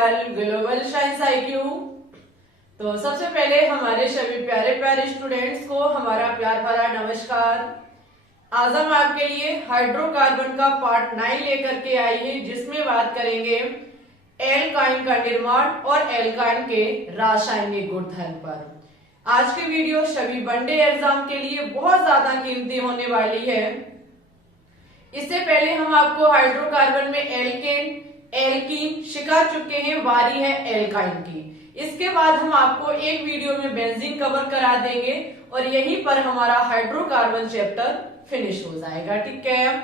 Channel global science IQ। तो सबसे पहले हमारे सभी प्यारे प्यारे स्टूडेंट्स को हमारा प्यार भरा नमस्कार। आज हम आपके लिए हाइड्रोकार्बन का पार्ट 9 लेकर के आए हैं, जिसमें बात करेंगे एल्काइन का निर्माण और एल्काइन के रासायनिक गुणधर्म पर। आज की वीडियो सभी वनडे एग्जाम के लिए बहुत ज्यादा कीमती होने वाली है। इससे पहले हम आपको हाइड्रोकार्बन में एल्केन, एल्कीन सिखा चुके हैं, बारी है एल्काइन की। इसके बाद हम आपको एक वीडियो में बेंजीन कवर करा देंगे और यहीं पर हमारा हाइड्रोकार्बन चैप्टर फिनिश हो जाएगा, ठीक है।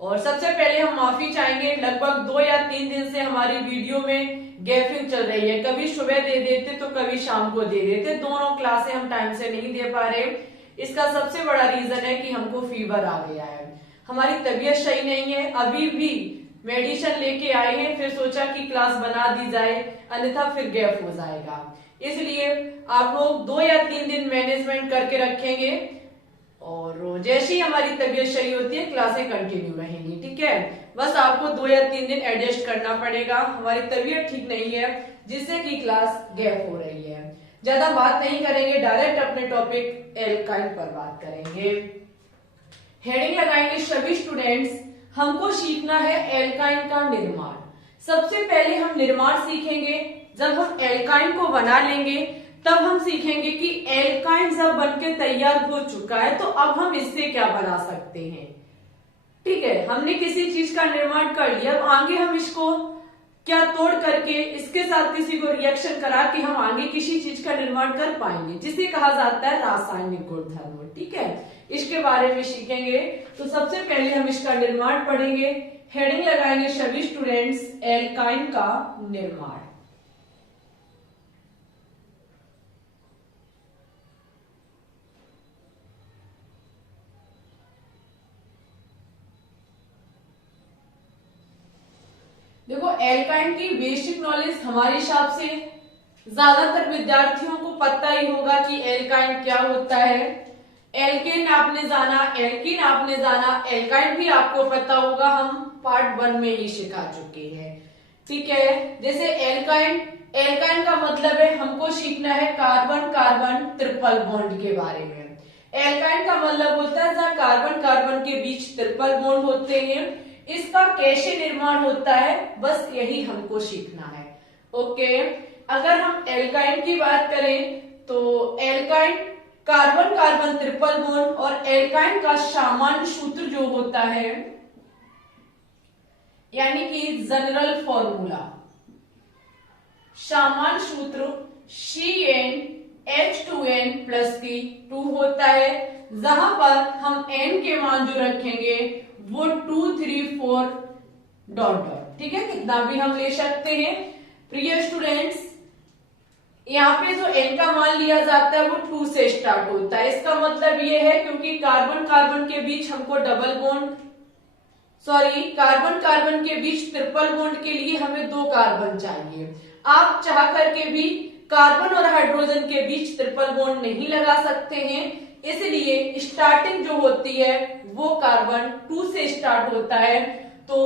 और सबसे पहले हम माफी चाहेंगे, लगभग 2 या 3 दिन से हमारी वीडियो में गैपिंग चल रही है। कभी सुबह दे देते तो कभी शाम को दे देते, दोनों क्लासें हम टाइम से नहीं दे पा रहे। इसका सबसे बड़ा रीजन है कि हमको फीवर आ गया है, हमारी तबीयत सही नहीं है। अभी भी मेडिसिन लेके आए हैं, फिर सोचा कि क्लास बना दी जाए, अन्यथा फिर गैप हो जाएगा। इसलिए आप लोग 2 या 3 दिन मैनेजमेंट करके रखेंगे और जैसे ही हमारी तबीयत सही होती है क्लासें कंटिन्यू रहेंगी, ठीक है। बस आपको 2 या 3 दिन एडजस्ट करना पड़ेगा, हमारी तबीयत ठीक नहीं है जिससे कि क्लास गैप हो रही है। ज्यादा बात नहीं करेंगे, डायरेक्ट अपने टॉपिक एल्काइन पर बात करेंगे। हेडिंग लगाएंगे सभी स्टूडेंट्स, हमको सीखना है एल्काइन का निर्माण। सबसे पहले हम निर्माण सीखेंगे। जब हम एल्काइन को बना लेंगे तब हम सीखेंगे कि एल्काइन जब बनके तैयार हो चुका है तो अब हम इससे क्या बना सकते हैं, ठीक है। हमने किसी चीज का निर्माण कर लिया, अब आगे हम इसको क्या तोड़ करके इसके साथ किसी को रिएक्शन करा के हम आगे किसी चीज का निर्माण कर पाएंगे, जिसे कहा जाता है रासायनिक गुणधर्म, ठीक है। इसके बारे में सीखेंगे। तो सबसे पहले हम इसका निर्माण पढ़ेंगे। हेडिंग लगाएंगे सभी स्टूडेंट्स, एल्काइन का निर्माण। देखो, एल्काइन की बेसिक नॉलेज हमारे हिसाब से ज्यादातर विद्यार्थियों को पता ही होगा कि एल्काइन क्या होता है। एल्केन आपने जाना, एल्कीन आपने जाना, एल्काइन भी आपको पता होगा, हम पार्ट 1 में ही सिखा चुके हैं, ठीक है। जैसे एल्काइन, एल्काइन का मतलब है हमको सीखना है कार्बन कार्बन ट्रिपल बॉन्ड के बारे में। एल्काइन का मतलब होता है जहां कार्बन कार्बन के बीच ट्रिपल बॉन्ड होते हैं, इसका कैसे निर्माण होता है, बस यही हमको सीखना है, ओके। अगर हम एल्काइन की बात करें तो alkyne carbon carbon triple bond और एल्काइन का सामान्य सूत्र जो होता है, यानी कि जनरल फॉर्मूला, सामान्य सूत्र CnH2n+2 होता है, जहां पर हम n के मान जो रखेंगे वो 2, 3, 4 डॉट डॉट, ठीक है, कितना भी हम ले सकते हैं। प्रिय स्टूडेंट्स, यहाँ पे जो n का मान लिया जाता है वो 2 से स्टार्ट होता है। इसका मतलब ये है क्योंकि कार्बन कार्बन के बीच हमको double bond, sorry, carbon carbon के बीच ट्रिपल बॉन्ड के लिए हमें 2 कार्बन चाहिए। आप चाह करके भी कार्बन और हाइड्रोजन के बीच ट्रिपल बॉन्ड नहीं लगा सकते हैं, इसलिए स्टार्टिंग जो होती है वो कार्बन 2 से स्टार्ट होता है, तो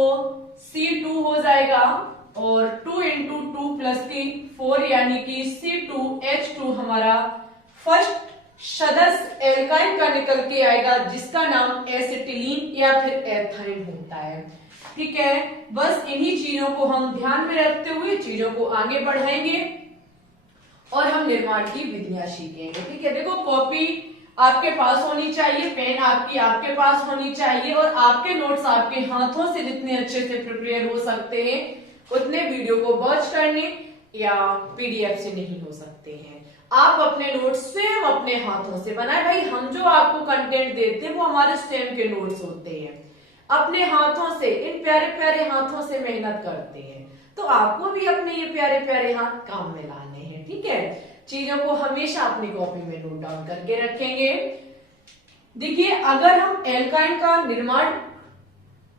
C2 हो जाएगा और 2 × 2 + 3 4, यानी कि C2H2 हमारा फर्स्ट सदस्य एल्काइन का निकल के आएगा, जिसका नाम एसिटिलीन या फिर एथाइन होता है, ठीक है। बस इन्हीं चीजों को हम ध्यान में रखते हुए चीजों को आगे बढ़ाएंगे और हम निर्माण की विधियां सीखेंगे, ठीक है। देखो, कॉपी आपके पास होनी चाहिए, पेन आपके पास होनी चाहिए और आपके नोट्स आपके हाथों से जितने अच्छे से प्रिपेयर हो सकते हैं उतने वीडियो को वॉच करने या PDF से नहीं हो सकते हैं। आप अपने नोट्स स्वयं अपने हाथों से बनाए। भाई, हम जो आपको कंटेंट देते हैं वो हमारे स्वयं के नोट्स होते हैं, अपने हाथों से, इन प्यारे प्यारे हाथों से मेहनत करते हैं, तो आपको भी अपने ये प्यारे प्यारे हाथ काम में लाने हैं, ठीक है। चीजों को हमेशा अपनी कॉपी में नोट डाउन करके रखेंगे। देखिए, अगर हम एल्काइन का निर्माण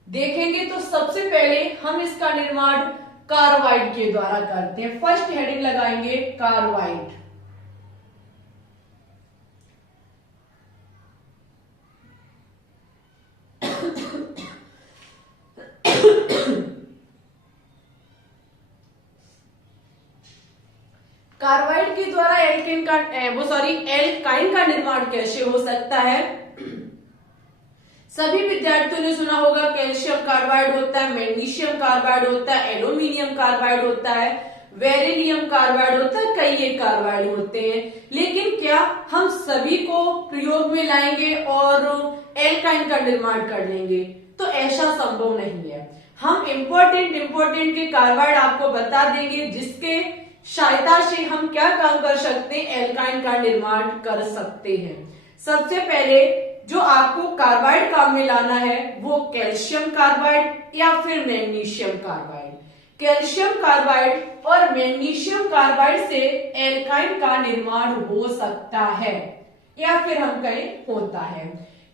देखेंगे तो सबसे पहले हम इसका निर्माण कार्बाइड के द्वारा करते हैं। फर्स्ट हेडिंग लगाएंगे कार्बाइड। कार्बाइड के द्वारा एल्काइन का निर्माण कैसे हो सकता है? सभी विद्यार्थियों ने सुना होगा कैल्शियम कार्बाइड होता है, मैग्नीशियम कार्बाइड होता है, एल्यूमिनियम कार्बाइड होता है, बेरिलियम कार्बाइड होता है, कई एक कार्बाइड होते हैं। लेकिन क्या हम सभी को प्रयोग में लाएंगे और एल्काइन का निर्माण कर लेंगे? तो ऐसा संभव नहीं है। हम इम्पोर्टेंट के कार्बाइड आपको बता देंगे जिसके सहायता से हम क्या काम कर सकते हैं, एल्काइन का निर्माण कर सकते हैं। सबसे पहले जो आपको कार्बाइड काम में लाना है वो कैल्शियम कार्बाइड या फिर मैग्नीशियम कार्बाइड। कैल्शियम कार्बाइड और मैग्नीशियम कार्बाइड से एल्काइन का निर्माण हो सकता है या फिर हम कहें होता है,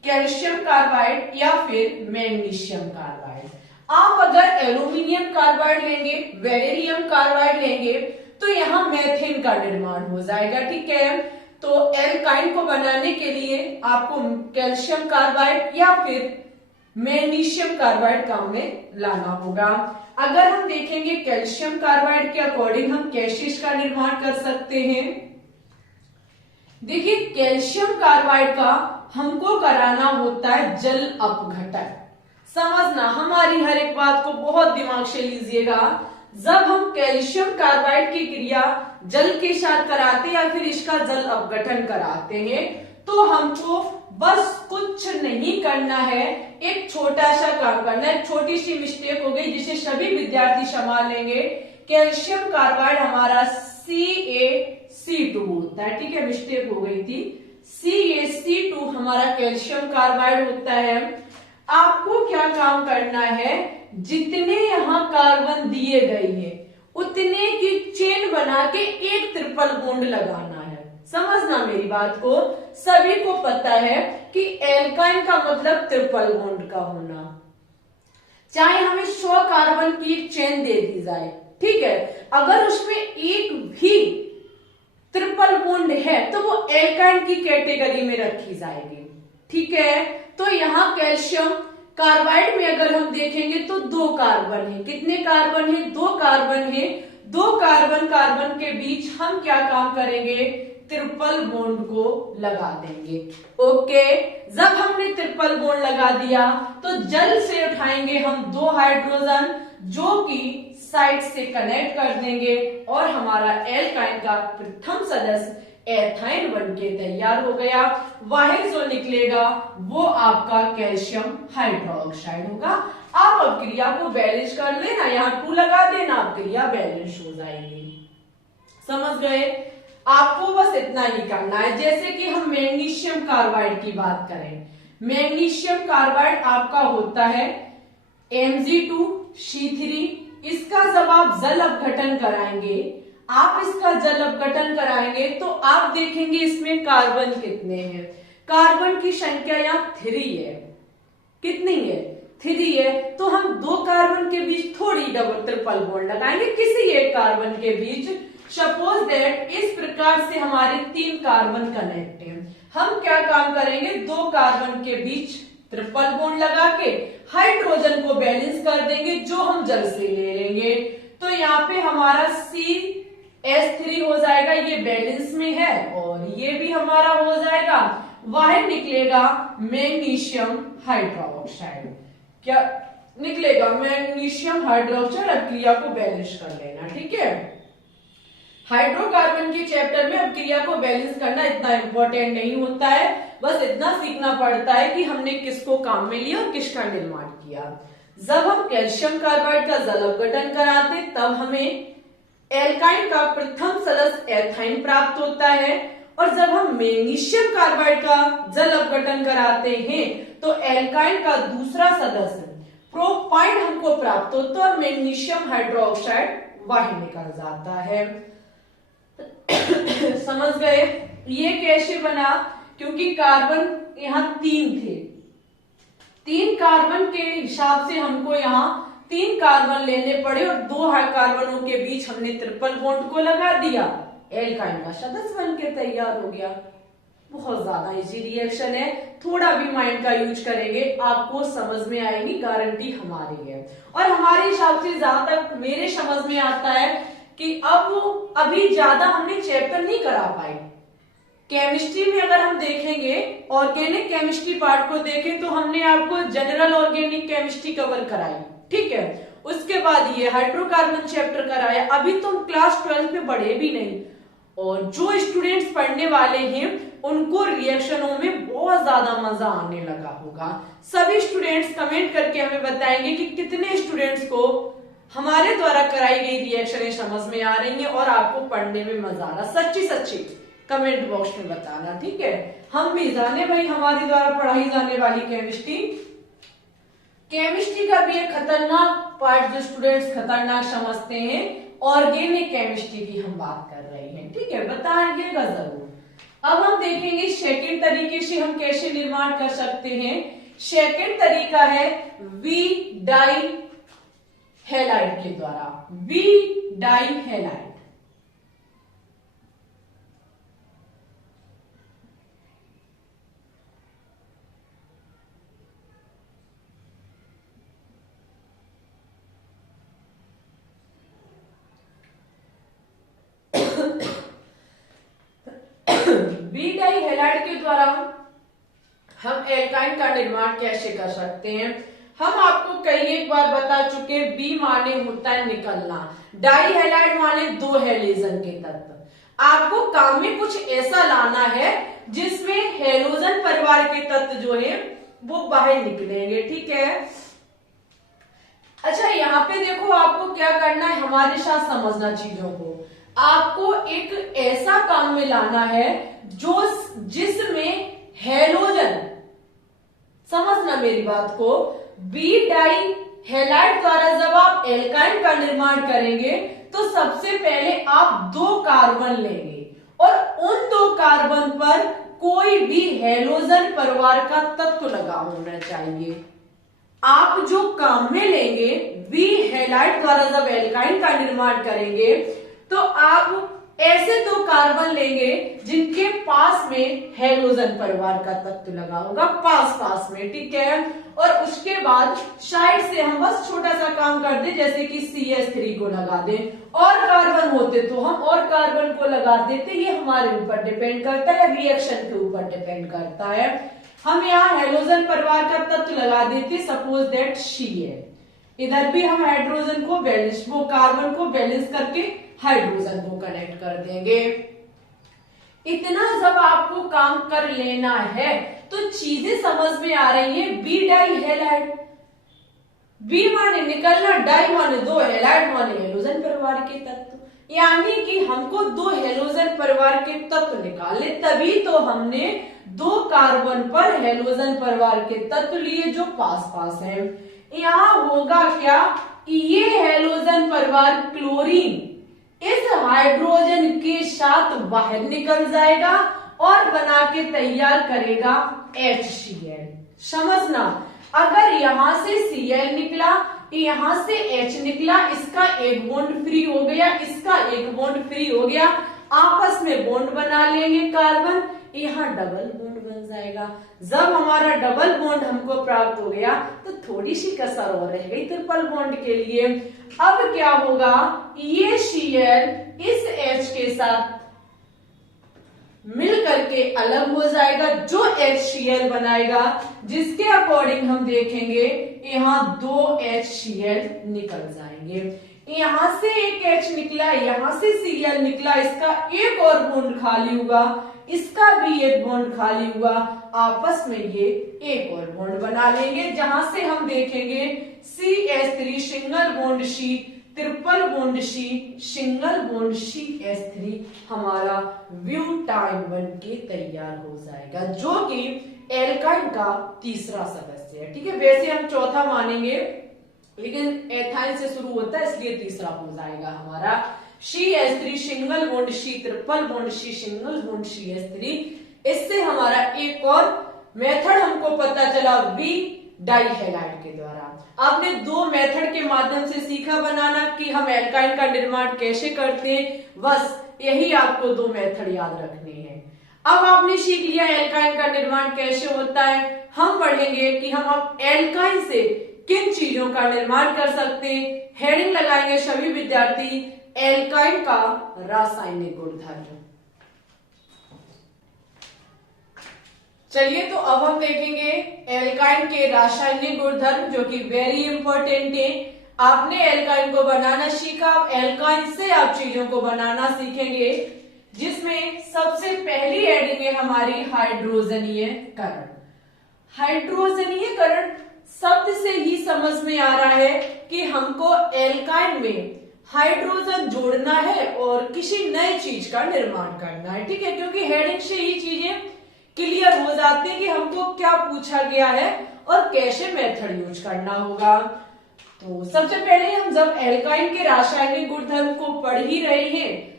कैल्शियम कार्बाइड या फिर मैग्नीशियम कार्बाइड। आप अगर एल्यूमिनियम कार्बाइड लेंगे, बेरिलियम कार्बाइड लेंगे तो यहाँ मेथेन का निर्माण हो जाएगा, ठीक है। तो एल्काइन को बनाने के लिए आपको कैल्शियम कार्बाइड या फिर मैग्नीशियम कार्बाइड काम में लाना होगा। अगर हम देखेंगे कैल्शियम कार्बाइड के अकॉर्डिंग हम कैसे इसका निर्माण कर सकते हैं। देखिए कैल्शियम कार्बाइड का हमको कराना होता है जल अपघटन। समझना, हमारी हर एक बात को बहुत दिमाग से लीजिएगा। जब हम कैल्शियम कार्बाइड की क्रिया जल के साथ कराते हैं या फिर इसका जल अपघटन कराते हैं तो हमको बस कुछ नहीं करना है, एक छोटा सा काम करना है। छोटी सी मिस्टेक हो गई जिसे सभी विद्यार्थी संभाल लेंगे। कैल्शियम कार्बाइड हमारा CaC2 होता है, ठीक है, मिस्टेक हो गई थी। CaC2 हमारा कैल्शियम कार्बाइड होता है। आपको क्या काम करना है, जितने यहाँ कार्बन दिए गए हैं उतने की चेन बना के एक ट्रिपल बॉन्ड लगाना है। समझना मेरी बात को, सभी को पता है कि एल्काइन का मतलब ट्रिपल बॉन्ड का होना। चाहे हमें 100 कार्बन की एक चेन दे दी जाए, ठीक है, अगर उसमें एक भी ट्रिपल बॉन्ड है तो वो एल्काइन की कैटेगरी में रखी जाएगी, ठीक है। तो यहाँ कैल्शियम कार्बाइड में अगर हम देखेंगे तो 2 कार्बन है। कितने कार्बन है? 2 कार्बन है। 2 कार्बन के बीच हम क्या काम करेंगे, ट्रिपल बॉन्ड को लगा देंगे। ओके, जब हमने ट्रिपल बॉन्ड लगा दिया तो जल से उठाएंगे हम 2 हाइड्रोजन जो कि साइड से कनेक्ट कर देंगे और हमारा एल्काइन का प्रथम सदस्य एथाइन बनके तैयार हो गया। बाहर जो निकलेगा वो आपका कैल्शियम हाइड्रोक्साइड होगा। आप अब क्रिया को बैलेंस कर लेना, यहाँ 2 लगा देना, आप क्रिया बैलेंस हो जाएगी। समझ गए? आपको बस इतना ही करना है। जैसे कि हम मैग्नीशियम कार्बाइड की बात करें, मैग्नीशियम कार्बाइड आपका होता है Mg2C3। इसका जब आप जल अपघटन कराएंगे, आप इसका जल अपघटन कराएंगे तो आप देखेंगे इसमें कार्बन कितने हैं। कार्बन की संख्या यहाँ 3 है। कितनी है? 3 है। तो हम 2 कार्बन के बीच थोड़ी डबल ट्रिपल बॉन्ड लगाएंगे किसी एक कार्बन के बीच। सपोज दैट इस प्रकार से हमारे 3 कार्बन कनेक्ट हैं। हम क्या काम करेंगे, 2 कार्बन के बीच ट्रिपल बॉन्ड लगा के हाइड्रोजन को बैलेंस कर देंगे जो हम जल से ले लेंगे। तो यहाँ पे हमारा CH3 हो जाएगा, ये बैलेंस में है, और ये भी हमारा हो जाएगा। बाहर निकलेगा मैग्नीशियम हाइड्रोक्साइड। क्या निकलेगा? Magnesium hydroxide. अब क्रिया को बैलेंस कर लेना, ठीक है। हाइड्रोकार्बन के चैप्टर में अब क्रिया को बैलेंस करना इतना इंपॉर्टेंट नहीं होता है, बस इतना सीखना पड़ता है कि हमने किसको काम में लिया और किसका निर्माण किया। जब हम कैल्शियम कार्बाइड का जल अपघटन कराते तब हमें एल्काइन का प्रथम सदस्य एथाइन प्राप्त होता है, और जब हम मैग्नीशियम कार्बाइड का जल अपघटन कराते हैं तो एल्काइन का दूसरा सदस्य प्रोपाइन हमको प्राप्त होता है और मैग्नीशियम हाइड्रोक्साइड बाहर निकल जाता है। समझ गए? ये कैसे बना? क्योंकि कार्बन यहाँ 3 थे, 3 कार्बन के हिसाब से हमको यहाँ 3 कार्बन लेने पड़े और 2 कार्बनों के बीच हमने ट्रिपल बॉन्ड को लगा दिया, एल्काइन का सदस्य बन के तैयार हो गया। बहुत ज्यादा इजी रिएक्शन है, थोड़ा भी माइंड का यूज करेंगे आपको समझ में आएगी, गारंटी हमारी है। और हमारे हिसाब से जहां तक मेरे समझ में आता है कि अब अभी ज्यादा हमने चैप्टर नहीं करा पाए। केमिस्ट्री में अगर हम देखेंगे, ऑर्गेनिक केमिस्ट्री पार्ट को देखें तो हमने आपको जनरल ऑर्गेनिक केमिस्ट्री कवर कराई, ठीक है। उसके बाद ये हाइड्रोकार्बन चैप्टर कराया। अभी तो हम क्लास 12 पे बढ़े भी नहीं, और जो स्टूडेंट्स पढ़ने वाले हैं उनको रिएक्शनों में बहुत ज्यादा मजा आने लगा होगा। सभी स्टूडेंट्स कमेंट करके हमें बताएंगे कि कितने स्टूडेंट्स को हमारे द्वारा कराई गई रिएक्शनें समझ में आ रही हैं और आपको पढ़ने में मजा आ रहा। सच्ची सच्ची कमेंट बॉक्स में बताना, ठीक है। हम भी जाने भाई हमारे द्वारा पढ़ाई जाने वाली केमिस्ट्री का भी एक खतरनाक पार्ट जो स्टूडेंट्स खतरनाक समझते हैं, ऑर्गेनिक केमिस्ट्री की हम बात कर रहे हैं, ठीक है। बताइएगा जरूर। अब हम देखेंगे सेकेंड तरीके से हम कैसे निर्माण कर सकते हैं। सेकेंड तरीका है वी डाई हैलाइड के द्वारा। V dihalide, B dihalide के द्वारा हम एल्काइन का निर्माण कैसे कर सकते हैं। हम आपको कई एक बार बता चुके, बी माने होता है निकलना, डाई हैलाइड माने दो हैलोजन के तत्व। आपको काम में कुछ ऐसा लाना है जिसमें हैलोजन परिवार के तत्व जो है वो बाहर निकलेंगे, ठीक है। अच्छा, यहाँ पे देखो आपको क्या करना है, हमारे साथ समझना चीजों को। आपको एक ऐसा काम में लाना है जो जिसमें हैलोजन, समझना मेरी बात को, बी डाई हैलाइड द्वारा जब आप एल्काइन का निर्माण करेंगे तो सबसे पहले आप दो कार्बन लेंगे और उन दो कार्बन पर कोई भी हैलोजन परिवार का तत्व लगा होना चाहिए। आप जो काम में लेंगे बी हैलाइड द्वारा जब एल्काइन का निर्माण करेंगे तो आप ऐसे दो कार्बन लेंगे जिनके पास में हैलोजन परिवार का तत्व लगा होगा, पास पास में, ठीक है। और उसके बाद साइड से हम बस छोटा सा काम कर दे, जैसे कि CH3 को लगा दें, और कार्बन होते तो हम और कार्बन को लगा देते। ये हमारे ऊपर डिपेंड करता है या रिएक्शन के ऊपर डिपेंड करता है। हम यहाँ हैलोजन परिवार का तत्व लगा देते, सपोज दैट Cl। इधर भी हम हाइड्रोजन को बैलेंस, वो कार्बन को बैलेंस करके हाइड्रोजन को कनेक्ट कर देंगे। इतना जब आपको काम कर लेना है तो चीजें समझ में आ रही है। बी डाई हैलाइड, बी माने निकलना, डाई माने दो, हैलाइड माने हैलोजन परिवार के तत्व, यानी कि हमको दो हैलोजन परिवार के तत्व निकालने, तभी तो हमने दो कार्बन पर हैलोजन परिवार के तत्व लिए जो पास पास हैं। यहाँ होगा क्या, ये हैलोजन परिवार क्लोरीन इस हाइड्रोजन के साथ बाहर निकल जाएगा और बना के तैयार करेगा HCl। समझना, अगर यहां से Cl निकला, यहां से H निकला, इसका एक बॉन्ड फ्री हो गया, इसका एक बॉन्ड फ्री हो गया, आपस में बॉन्ड बना लेंगे कार्बन, यहाँ डबल बॉन्ड बन जाएगा। जब हमारा डबल बॉन्ड हमको प्राप्त हो गया तो थोड़ी सी कसर और रह गई ट्रिपल बॉन्ड के लिए। अब क्या होगा, ये Cl इस H के साथ मिल करके अलग हो जाएगा, जो HCl बनाएगा, जिसके अकॉर्डिंग हम देखेंगे यहाँ दो HCl निकल जाएंगे। यहां से एक H निकला, यहां से Cl निकला, इसका एक और बॉन्ड खाली हुआ, इसका भी एक बॉन्ड खाली हुआ, आपस में ये एक और बॉन्ड बना लेंगे, जहां से हम देखेंगे CH3 single bond C, triple bond C, single bond CH3 हमारा ब्यूटाइन बन के तैयार हो जाएगा, जो कि एल्काइन का तीसरा सदस्य है, ठीक है। वैसे हम चौथा मानेंगे लेकिन एथाइन से शुरू होता है इसलिए तीसरा हो जाएगा हमारा CH3 single bond C, triple bond C, single bond CH3। इससे हमारा एक और मेथड हमको पता चला बी डाई हैलाइड के द्वारा। आपने दो मेथड के माध्यम से सीखा बनाना कि हम एल्काइन का निर्माण कैसे करते हैं, बस यही आपको दो मेथड याद रखने हैं। अब आपने सीख लिया एल्काइन का निर्माण कैसे होता है, हम पढ़ेंगे कि हम अब एल्काइन से किन चीजों का निर्माण कर सकते हैं। हेडिंग लगाएंगे सभी विद्यार्थी, एल्काइन का रासायनिक गुणधर्म। चलिए तो अब हम देखेंगे एल्काइन के रासायनिक गुणधर्म, जो कि वेरी इंपॉर्टेंट है। आपने एल्काइन को बनाना सीखा, एल्काइन से आप चीजों को बनाना सीखेंगे, जिसमें सबसे पहली हेडिंग है हमारी हाइड्रोजनीयकरण। हाइड्रोजनीयकरण शब्द से ही समझ में आ रहा है कि हमको एल्काइन में हाइड्रोजन जोड़ना है और किसी नई चीज का निर्माण करना है, ठीक है। क्योंकि हेडिंग से ही चीजें क्लियर हो जाती है कि हमको क्या पूछा गया है और कैसे मेथड यूज करना होगा। तो सबसे पहले हम जब एल्काइन के रासायनिक गुणधर्म को पढ़ ही रहे हैं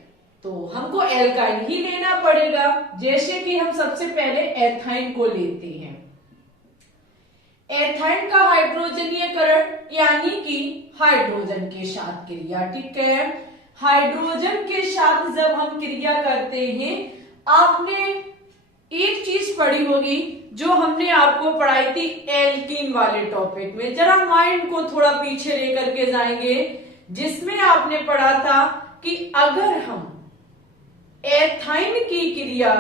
तो हमको एल्काइन ही लेना पड़ेगा। जैसे कि हम सबसे पहले एथाइन को लेते हैं। एथाइन का हाइड्रोजनीयकरण यानी कि हाइड्रोजन के साथ क्रिया, ठीक है। हाइड्रोजन के साथ जब हम क्रिया करते हैं, आपने एक चीज पढ़ी होगी जो हमने आपको पढ़ाई थी एल्कीन वाले टॉपिक में। जरा माइंड को थोड़ा पीछे लेकर के जाएंगे, जिसमें आपने पढ़ा था कि अगर हम एथाइन की क्रिया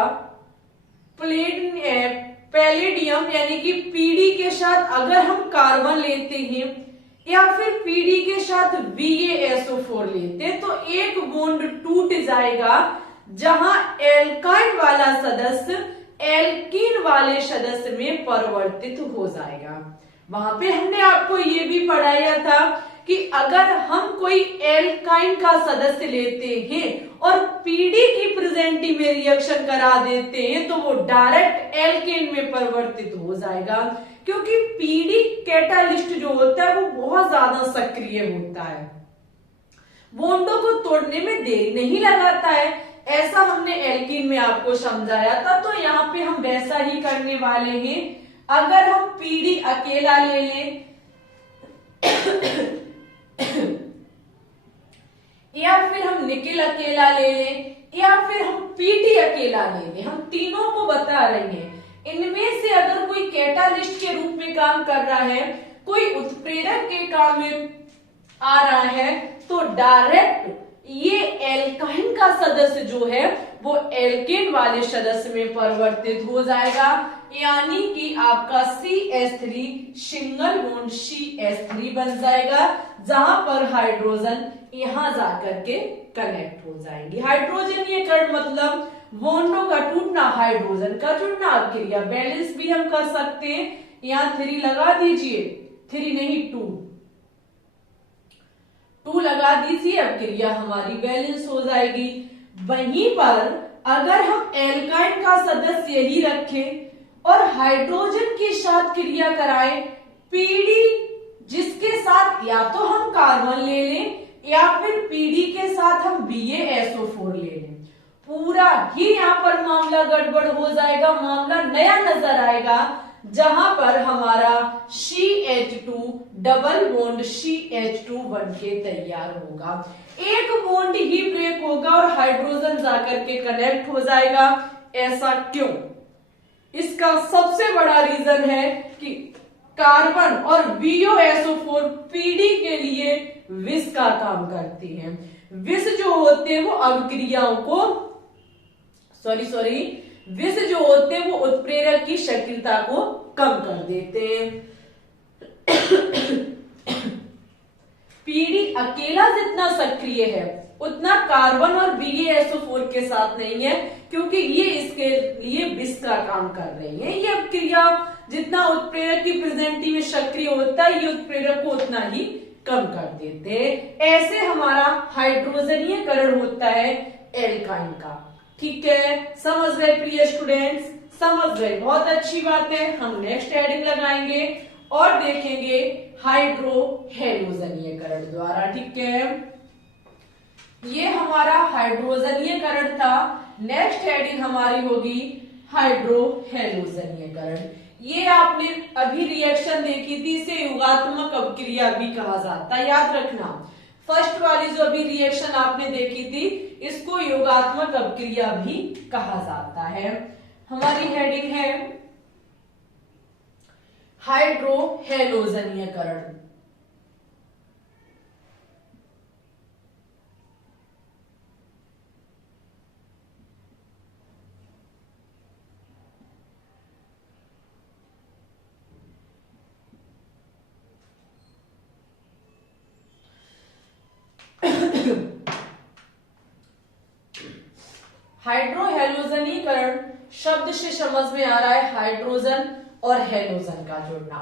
पैलेडियम यानी कि पीडी के साथ अगर हम कार्बन लेते हैं या फिर पीडी के साथ VaSO4 लेते हैं, तो एक बॉन्ड टूट जाएगा जहां एल्काइन वाला सदस्य एल्कीन वाले सदस्य में परिवर्तित हो जाएगा। वहां पे हमने आपको ये भी पढ़ाया था कि अगर हम कोई एल्काइन का सदस्य लेते हैं और पीडी की प्रेजेंटी में रिएक्शन करा देते हैं तो वो डायरेक्ट एल्केन में परिवर्तित हो जाएगा, क्योंकि पीडी कैटालिस्ट जो होता है वो बहुत ज्यादा सक्रिय होता है, बॉन्डों को तोड़ने में देरी नहीं लगाता है। ऐसा हमने एल्कीन में आपको समझाया था। तो यहाँ पे हम वैसा ही करने वाले हैं। अगर हम पीडी अकेला ले लें या फिर हम निकेल अकेला ले लें या फिर हम पीटी अकेला ले लें, हम तीनों को बता रहे हैं। इनमें से अगर कोई कैटालिस्ट के रूप में काम कर रहा है, कोई उत्प्रेरक के काम में आ रहा है, तो डायरेक्ट ये एल्काइन का सदस्य जो है वो एल्केन वाले सदस्य में परिवर्तित हो जाएगा, यानी कि आपका CH3 सिंगल बॉन्ड CH3 बन जाएगा, जहां पर हाइड्रोजन यहां जाकर के कनेक्ट हो जाएंगे। हाइड्रोजनीयकरण मतलब बॉन्डों का टूटना, हाइड्रोजन का जुड़ना। अब क्रिया बैलेंस भी हम कर सकते हैं, यहाँ 3 लगा दीजिए, 3 नहीं 2 लगा दीजिए। अब क्रिया हमारी बैलेंस हो जाएगी। वहीं पर अगर हम एल्काइन का सदस्य यही रखें और हाइड्रोजन के साथ क्रिया कराएं, पीडी जिसके साथ या तो हम कार्बन ले लें या फिर पीडी के साथ हम VaSO4 ले लें, पूरा ही यहाँ पर मामला गड़बड़ हो जाएगा, मामला नया नजर आएगा, जहां पर हमारा CH2 डबल बॉन्ड CH2 बन के तैयार होगा। एक बॉन्ड ही ब्रेक होगा और हाइड्रोजन जाकर के कनेक्ट हो जाएगा। ऐसा क्यों? इसका सबसे बड़ा रीजन है कि कार्बन और VaSO4 पीडी के लिए विष का काम करती हैं। विष जो होते हैं वो अभिक्रियाओं को विष जो होते हैं वो उत्प्रेरक की सक्रियता को कम कर देते हैं। पीडी अकेला जितना सक्रिय है उतना कार्बन और VaSO4 के साथ नहीं है, क्योंकि ये इसके लिए विष का काम कर रही है। ये अभिक्रिया जितना उत्प्रेरक की प्रेजेंटी में सक्रिय होता है, ये उत्प्रेरक को उतना ही कम कर देते हैं। ऐसे हमारा हाइड्रोजनीयकरण होता है एल्काइन का। ठीक है, समझ गए प्रिय स्टूडेंट्स? समझ गए, बहुत अच्छी बात है। हम नेक्स्ट हेडिंग लगाएंगे और देखेंगे हाइड्रोहेलोजनीयकरण द्वारा। ठीक है, ये हमारा हाइड्रोजनीयकरण था। नेक्स्ट हेडिंग हमारी होगी हाइड्रोहेलोजनीयकरण। ये आपने अभी रिएक्शन देखी थी, इसे योगात्मक अपक्रिया भी कहा जाता है, याद रखना। फर्स्ट वाली जो अभी रिएक्शन आपने देखी थी, इसको योगात्मक अपक्रिया भी कहा जाता है। हमारी हेडिंग है हाइड्रोहेलोजनीयकरण। हाइड्रोहेलोजनीकरण शब्द से समझ में आ रहा है हाइड्रोजन और हेलोजन का जुड़ना।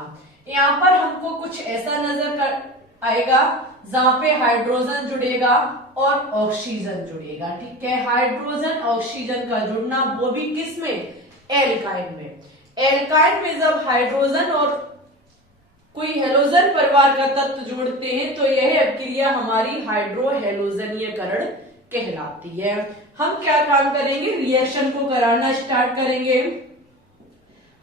यहाँ पर हमको कुछ ऐसा नजर आएगा जहां पे हाइड्रोजन जुड़ेगा और ऑक्सीजन जुड़ेगा। ठीक है, हाइड्रोजन ऑक्सीजन का जुड़ना, वो भी किस में? एल्काइन में। एल्काइन में जब हाइड्रोजन और कोई हेलोजन परिवार का तत्व जोड़ते हैं तो यह अभिक्रिया हमारी हाइड्रोहेलोजनीयकरण कहलाती है। हम क्या काम करेंगे? रिएक्शन को कराना स्टार्ट करेंगे।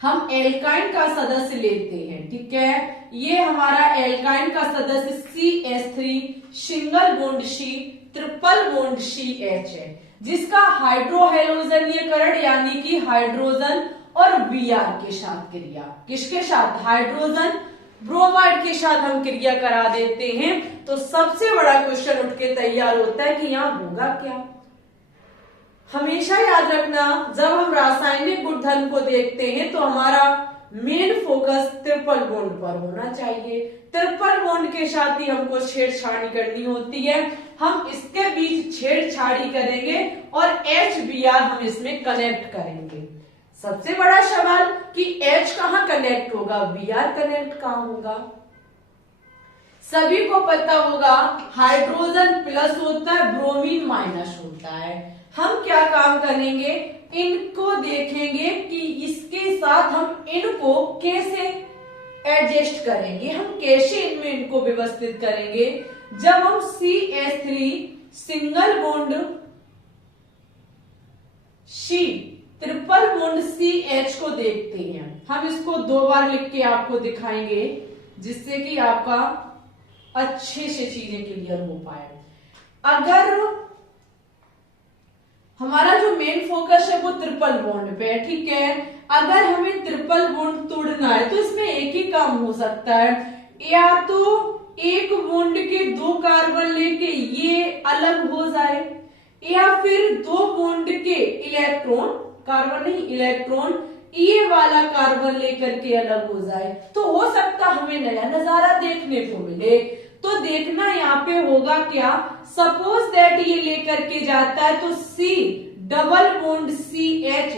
हम एल्काइन का सदस्य लेते हैं। ठीक है, ये हमारा एल्काइन का सदस्य CH3 single bond C triple bond CH है, जिसका हाइड्रोहेलोजनीयकरण यानी कि हाइड्रोजन और Br के साथ क्रिया, किसके साथ? हाइड्रोजन ब्रोमाइड के साथ हम क्रिया करा देते हैं। तो सबसे बड़ा क्वेश्चन उठ के तैयार होता है कि यहाँ होगा क्या। हमेशा याद रखना, जब हम रासायनिक गुणधर्म को देखते हैं तो हमारा मेन फोकस ट्रिपल बॉन्ड पर होना चाहिए। ट्रिपल बॉन्ड के साथ ही हमको छेड़छाड़ी करनी होती है। हम इसके बीच छेड़छाड़ी करेंगे और HBr हम इसमें कनेक्ट करेंगे। सबसे बड़ा सवाल कि H कहाँ कनेक्ट होगा, Br कनेक्ट कहाँ होगा? सभी को पता होगा हाइड्रोजन प्लस होता है, ब्रोमीन माइनस होता है। हम क्या काम करेंगे? इनको देखेंगे कि इसके साथ हम इनको कैसे एडजस्ट करेंगे, हम कैसे इनमें इनको व्यवस्थित करेंगे। जब हम CH3 single bond C triple bond CH को देखते हैं, हम इसको 2 बार लिख के आपको दिखाएंगे जिससे कि आपका अच्छे से चीजें क्लियर हो पाए। अगर हमारा जो मेन फोकस है वो ट्रिपल बॉन्ड पे है, ठीक है, अगर हमें ट्रिपल बॉन्ड तोड़ना है तो इसमें एक ही काम हो सकता है, या तो एक बॉन्ड के 2 कार्बन लेके ये अलग हो जाए, या फिर 2 बॉन्ड के इलेक्ट्रॉन, कार्बन नहीं इलेक्ट्रॉन, ये वाला कार्बन लेकर के अलग हो जाए। तो हो सकता हमें नया नजारा देखने को मिले। तो देखना यहाँ पे होगा क्या, सपोज दैट ये लेकर के जाता है तो C डबल बॉन्ड CH,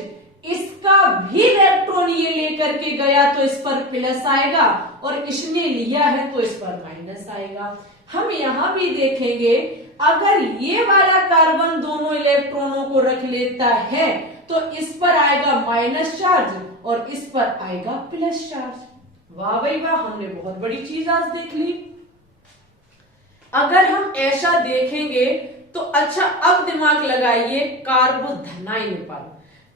इसका भी इलेक्ट्रॉन ये लेकर के गया तो इस पर प्लस आएगा और इसने लिया है तो इस पर माइनस आएगा। हम यहाँ भी देखेंगे अगर ये वाला कार्बन दोनों इलेक्ट्रॉनों को रख लेता है तो इस पर आएगा माइनस चार्ज और इस पर आएगा प्लस चार्ज। वाह भाई वाह, हमने बहुत बड़ी चीज आज देख ली। अगर हम ऐसा देखेंगे तो अच्छा, अब दिमाग लगाइए कार्बोधनाइन पर।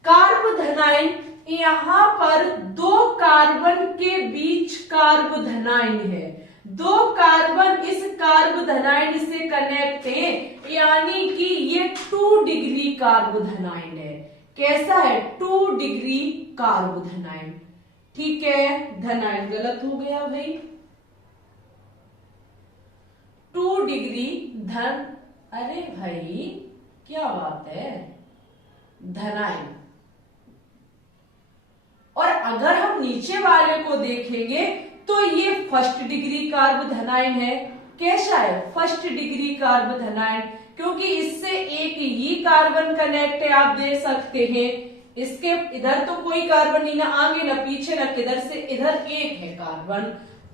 कार्बोधनाइन, यहाँ पर 2 कार्बन के बीच कार्बोधनाइन है, 2 कार्बन इस कार्बोधनाइन से कनेक्ट है, यानी कि ये 2 डिग्री कार्बोधनाइन है। कैसा है? 2 डिग्री कार्बोधनाइन। ठीक है, धनाइन गलत हो गया भाई, 2 डिग्री धन, अरे भाई क्या बात है, धनाइन। और अगर हम नीचे वाले को देखेंगे तो ये फर्स्ट डिग्री कार्बोधनाइन है। कैसा है? फर्स्ट डिग्री कार्बोधनाइन, क्योंकि इससे एक ही कार्बन कनेक्ट है, आप देख सकते हैं। इसके इधर तो कोई कार्बन नहीं, ना आगे ना पीछे ना किधर से, इधर एक है कार्बन,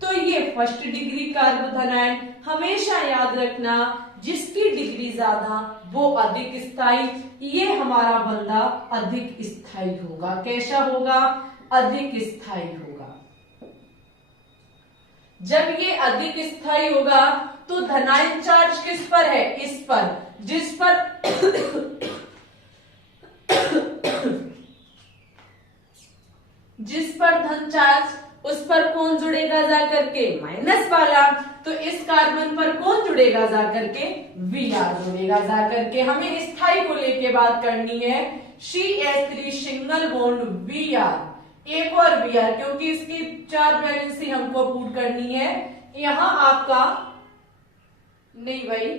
तो ये फर्स्ट डिग्री कार्बोधनाइन। हमेशा याद रखना, जिसकी डिग्री ज्यादा वो अधिक स्थायी, ये हमारा बंदा अधिक स्थायी होगा। कैसा होगा? अधिक स्थायी होगा। जब ये अधिक स्थायी होगा तो धनायन चार्ज किस पर है? इस पर, जिस पर धन चार्ज, उस पर कौन जुड़ेगा जाकर के? माइनस वाला। तो इस कार्बन पर कौन जुड़ेगा जाकर के? Br जुड़ेगा जाकर के। हमें स्थायी को लेके बात करनी है। CH3 सिंगल बॉन्ड Br, एक और Br, क्योंकि इसकी चार्ज बैलेंसी हमको पुट करनी है। यहां आपका नहीं भाई,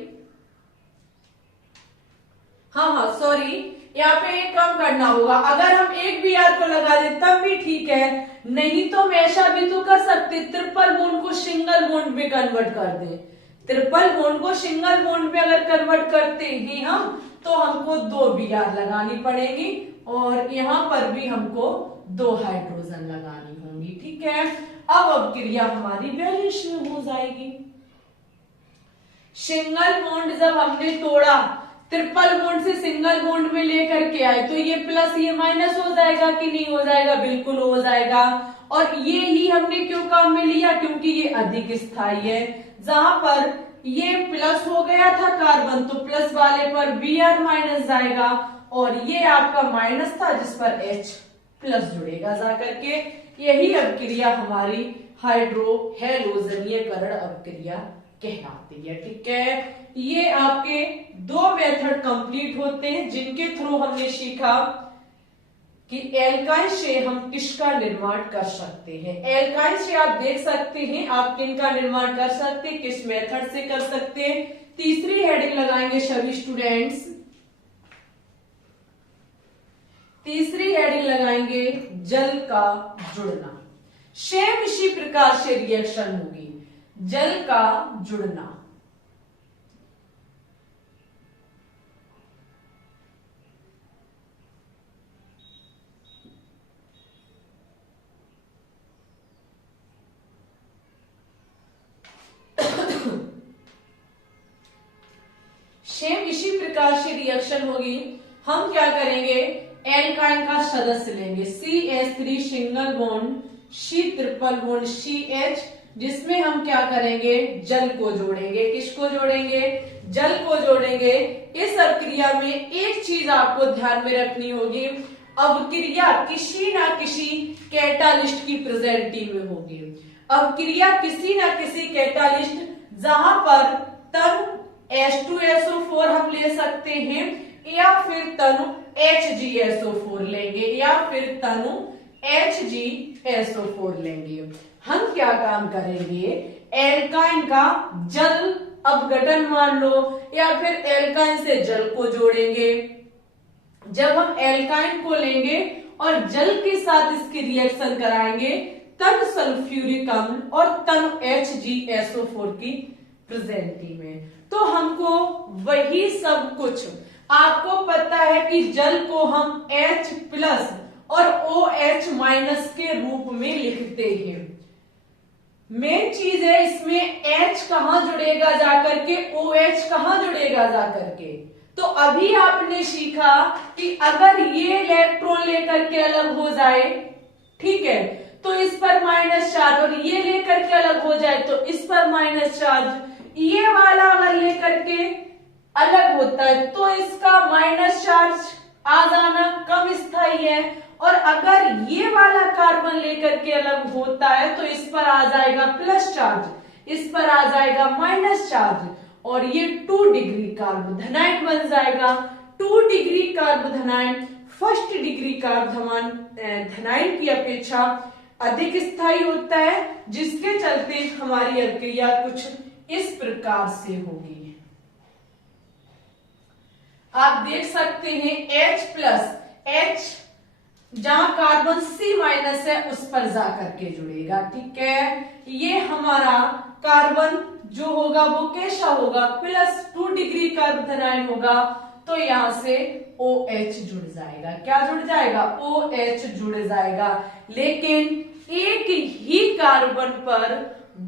हाँ सॉरी, यहाँ पे एक काम करना होगा। अगर हम एक Br को लगा दे तब भी ठीक है, नहीं तो हम ऐसा भी तो कर सकते, ट्रिपल बॉन्ड को सिंगल बॉन्ड में कन्वर्ट कर दे। ट्रिपल बॉन्ड को सिंगल बॉन्ड में अगर कन्वर्ट करते हैं हम तो हमको 2 Br लगानी पड़ेगी और यहाँ पर भी हमको 2 हाइड्रोजन लगानी होंगी। ठीक है, अब अभिक्रिया हमारी बैलेंस में हो जाएगी। सिंगल बॉन्ड जब हमने तोड़ा, ट्रिपल बॉन्ड से सिंगल बॉन्ड में लेकर के आए, तो ये प्लस ये माइनस हो जाएगा कि नहीं हो जाएगा? बिल्कुल हो जाएगा। और ये ही हमने क्यों काम में लिया? क्योंकि ये अधिक स्थायी है। जहां पर ये प्लस हो गया था कार्बन, तो प्लस वाले पर Br माइनस जाएगा और ये आपका माइनस था जिस पर H प्लस जुड़ेगा जाकर के। यही अभिक्रिया हमारी हाइड्रो हैलोजनीयकरण अभिक्रिया कहलाती है। ठीक है, ये आपके 2 मेथड कंप्लीट होते हैं जिनके थ्रू हमने सीखा कि एल्काइन से हम किसका निर्माण कर सकते हैं। एल्काइन से आप देख सकते हैं आप किनका निर्माण कर सकते हैं, किस मेथड से कर सकते हैं। तीसरी हेडिंग लगाएंगे सभी स्टूडेंट्स, तीसरी हेडिंग लगाएंगे जल का जुड़ना। सेम इसी प्रकार से रिएक्शन होगी, जल का जुड़ना। सेम इसी प्रकार से रिएक्शन होगी। हम क्या करेंगे, एल्काइन का सदस्य लेंगे CH3 single bond C triple bond CH, जिसमें हम क्या करेंगे, जल को जोड़ेंगे। किसको जोड़ेंगे? जल को जोड़ेंगे। इस अभिक्रिया में एक चीज आपको ध्यान में रखनी होगी, अभिक्रिया किसी ना किसी कैटालिस्ट की प्रेजेंटी में होगी। अभिक्रिया किसी ना किसी कैटालिस्ट, जहां पर तनु H2SO4 हम ले सकते हैं या फिर तनु HgSO4 लेंगे या फिर तनु HgSO4 लेंगे। हम क्या काम करेंगे, एल्काइन का जल अपघटन मान लो या फिर एल्काइन से जल को जोड़ेंगे। जब हम एल्काइन को लेंगे और जल के साथ इसकी रिएक्शन कराएंगे, तब सल्फ्यूरिक अम्ल और तनु HgSO4 की प्रेजेंटी में, तो हमको वही सब कुछ, आपको पता है कि जल को हम H प्लस और OH माइनस के रूप में लिखते हैं। मेन चीज है इसमें H कहां जुड़ेगा जाकर के, OH कहां जुड़ेगा जाकर के। तो अभी आपने सीखा कि अगर ये इलेक्ट्रॉन लेकर के अलग हो जाए, ठीक है, तो इस पर माइनस चार्ज, और ये लेकर के अलग हो जाए तो इस पर माइनस चार्ज। ये वाला अगर लेकर के अलग होता है तो इसका माइनस चार्ज आ जाना कम स्थायी है, और अगर ये वाला कार्बन लेकर के अलग होता है तो इस पर आ जाएगा प्लस चार्ज, इस पर आ जाएगा माइनस चार्ज, और ये 2 डिग्री कार्बोधनाइन बन जाएगा। 2 डिग्री कार्बोधनाइन फर्स्ट डिग्री कार्बोधनाइन की अपेक्षा अधिक स्थायी होता है, जिसके चलते हमारी अभिक्रिया कुछ इस प्रकार से होगी। आप देख सकते हैं H प्लस H जहां कार्बन C माइनस है उस पर जाकर के जुड़ेगा। ठीक है, ये हमारा कार्बन जो होगा वो कैसा होगा, प्लस 2 डिग्री कार्बोधनाइन होगा, तो यहां से OH जुड़ जाएगा। क्या जुड़ जाएगा? OH जुड़ जाएगा। लेकिन एक ही कार्बन पर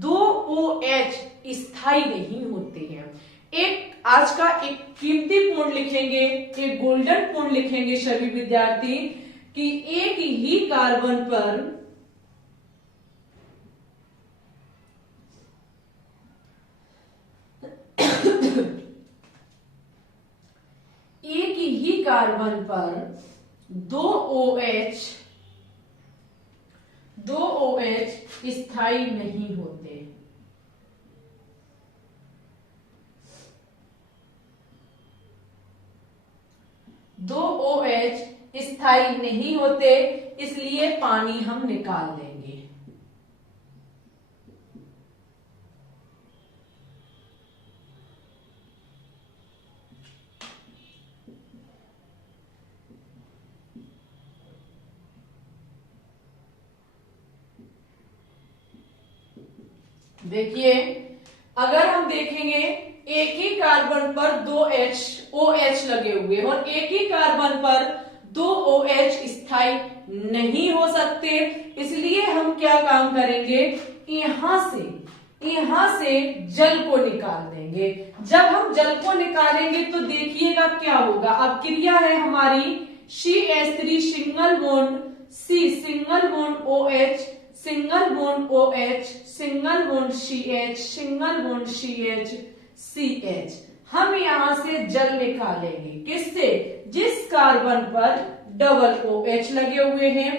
2 OH स्थायी नहीं होते हैं। एक आज का एक कीमती पॉइंट लिखेंगे, एक गोल्डन पॉइंट लिखेंगे सभी विद्यार्थी, कि एक ही कार्बन पर एक ही कार्बन पर 2 OH स्थायी नहीं होते। दो OH स्थायी नहीं होते, इसलिए पानी हम निकाल देंगे। देखिए, अगर हम देखेंगे एक ही कार्बन पर दो OH लगे हुए हैं और एक ही कार्बन पर दो OH स्थायी नहीं हो सकते, इसलिए हम क्या काम करेंगे, यहां से जल को निकाल देंगे। जब हम जल को निकालेंगे तो देखिएगा क्या होगा। अब क्रिया है हमारी CH3 single bond C single bond OH single bond OH single bond CH single bond CH CH। हम यहां से जल निकालेंगे किससे, जिस कार्बन पर डबल OH लगे हुए हैं।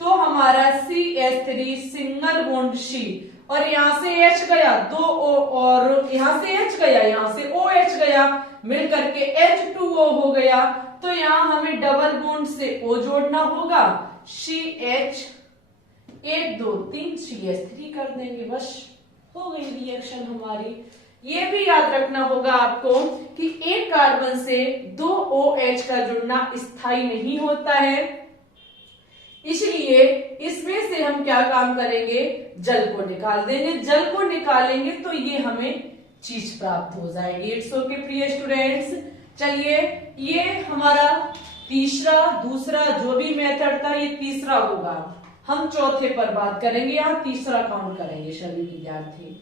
तो हमारा CH3 सिंगल बॉन्ड C और यहां से H गया दो O और यहां से H गया, यहां से OH गया, मिलकर के H2O हो गया। तो यहां हमें डबल बॉन्ड से O जोड़ना होगा, CH 1 2 3 CH3 कर देंगे, बस हो गई रिएक्शन हमारी। ये भी याद रखना होगा आपको कि एक कार्बन से दो OH का जुड़ना स्थायी नहीं होता है, इसलिए इसमें से हम क्या काम करेंगे, जल को निकाल देंगे। जल को निकालेंगे तो ये हमें चीज प्राप्त हो जाएगी। इट्स ओके प्रिय स्टूडेंट्स। चलिए ये हमारा तीसरा दूसरा जो भी मेथड था ये तीसरा होगा, हम चौथे पर बात करेंगे। यहाँ तीसरा काउंट करेंगे सभी विद्यार्थी,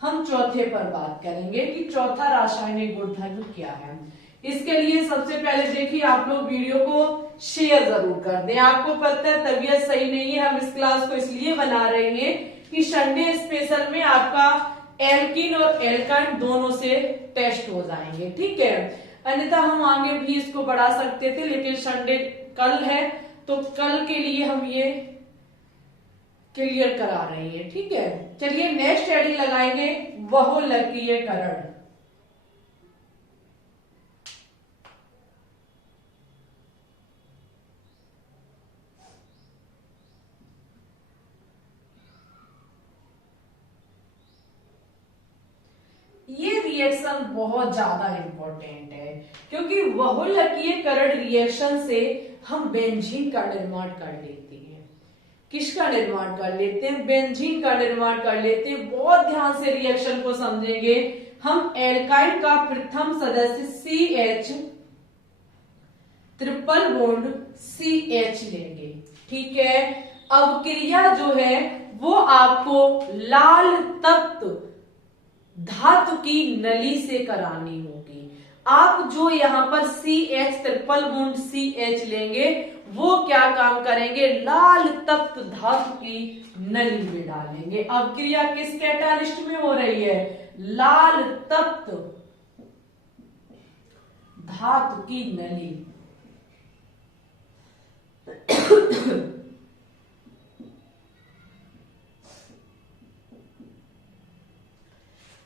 हम चौथे पर बात करेंगे कि चौथा रासायनिक गुणधर्म क्या है। इसके लिए सबसे पहले देखिए आप लोग वीडियो को शेयर जरूर कर दें। आपको पता है तबीयत सही नहीं है, हम इस क्लास को इसलिए बना रहे हैं कि संडे स्पेशल में आपका एल्कीन और एल्काइन दोनों से टेस्ट हो जाएंगे, ठीक है। अन्यथा हम आगे भी इसको बढ़ा सकते थे, लेकिन संडे कल है तो कल के लिए हम ये क्लियर करा रहे हैं, ठीक है। चलिए नेक्स्ट हेडिंग लगाएंगे बहुलकीयकरण। ये रिएक्शन बहुत ज्यादा इंपॉर्टेंट है क्योंकि बहुलकीयकरण रिएक्शन से हम बेंजीन का निर्माण कर लेते हैं। किसका निर्माण कर लेते हैं, बेंजीन का निर्माण कर लेते हैं। बहुत ध्यान से रिएक्शन को समझेंगे। हम एल्काइल का प्रथम सदस्य CH ट्रिपल बॉन्ड CH लेंगे, ठीक है। अब क्रिया जो है वो आपको लाल तत्व धातु की नली से करानी होगी। आप जो यहाँ पर CH ट्रिपल बॉन्ड CH लेंगे वो क्या काम करेंगे, लाल तत्व धातु की नली में डालेंगे। अब क्रिया किस कैटालिस्ट में हो रही है, लाल तत्व धातु की नली।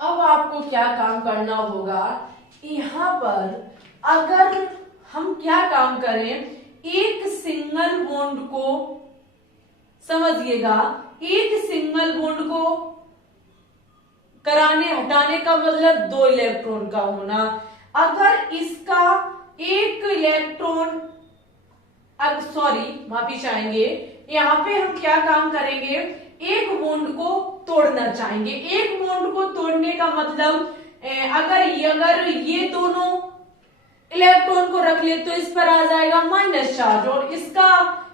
अब आपको क्या काम करना होगा, यहां पर अगर हम क्या काम करें, एक सिंगल बॉन्ड को समझिएगा, एक सिंगल बॉन्ड को कराने हटाने का मतलब दो इलेक्ट्रॉन का होना। अगर इसका एक इलेक्ट्रॉन माफी चाहेंगे, यहाँ पे हम क्या काम करेंगे, एक बॉन्ड को तोड़ना चाहेंगे। एक बॉन्ड को तोड़ने का मतलब अगर ये दोनों इलेक्ट्रॉन को रख ले तो इस पर आ जाएगा माइनस चार्ज, और इसका